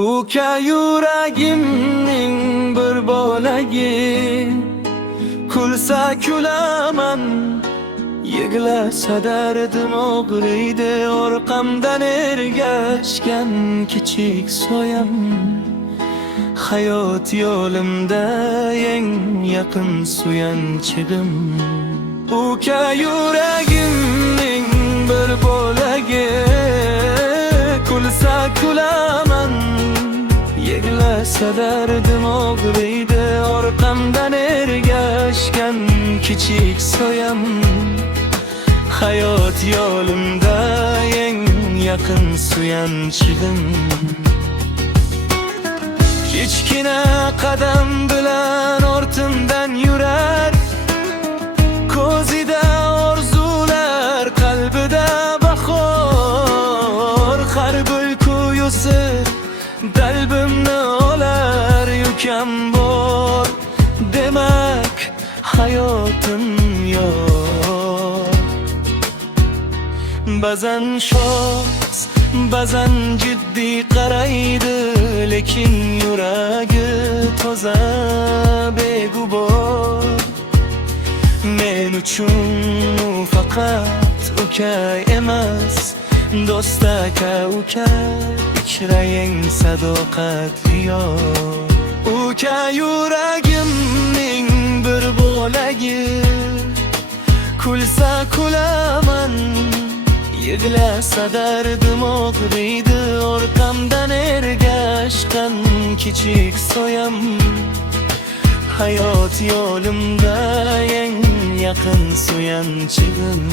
Uka yuragimning bir bo'lagi, kulsa kulaman, yig'lasa dardim og'riydi. Orqamdan ergashgan kichik soyam, hayot yo'limda eng yaqin suyanchig'im. Uka yuragimning bir bo'lagi, kulsa kulaman, yig'lasa dardim og'riydi. Orqamdan ergashgan kichik soyam, hayot yo'limda eng yaqin suyanchig'im. Kichkina qadam bilan ortimdan yurar, ko'zida orzular, qalbida bahor. Har bir kuyusi qalbimni olar, yukam bor, demak hayotim yo'q. Ba'zan shoz, ba'zan jiddiy qaraydi, lekin yuragi toza, beg'ubor. Men uchun u faqat uka emas, do'st aka uka, ichra eng sadoqatli yor. Uka yuragimning bir bo'lagi, kulsa kulaman, yig'lasa dardim og'riydi. Orqamdan ergashgan kichik soyam, hayot yo'limda eng yaqin suyanchig'im.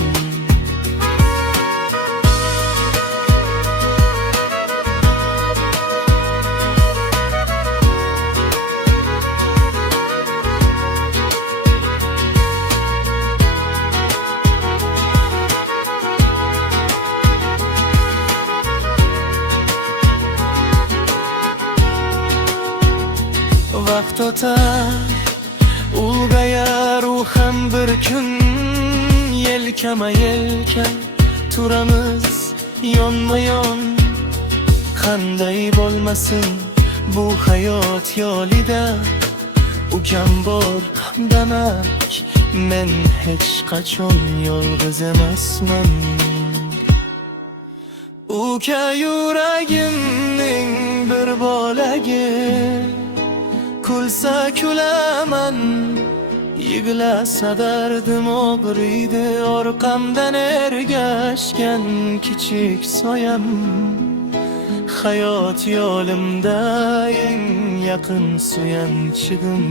Vaqt o'tar, ulg'ayar u ham bir kun. Yelkama yelka turamiz yonma-yon. Qanday bo'lmasin bu hayot yo'lida, ukam bor demak, men hech qachon yolg'iz emasman. Uka yuragimning bir bo'lagi, kulsa kulaman, yig'lasa dardim og'riydi. Orqamdan ergashgan kichik soyam, hayot yo'limda eng yaqin suyanchig'im.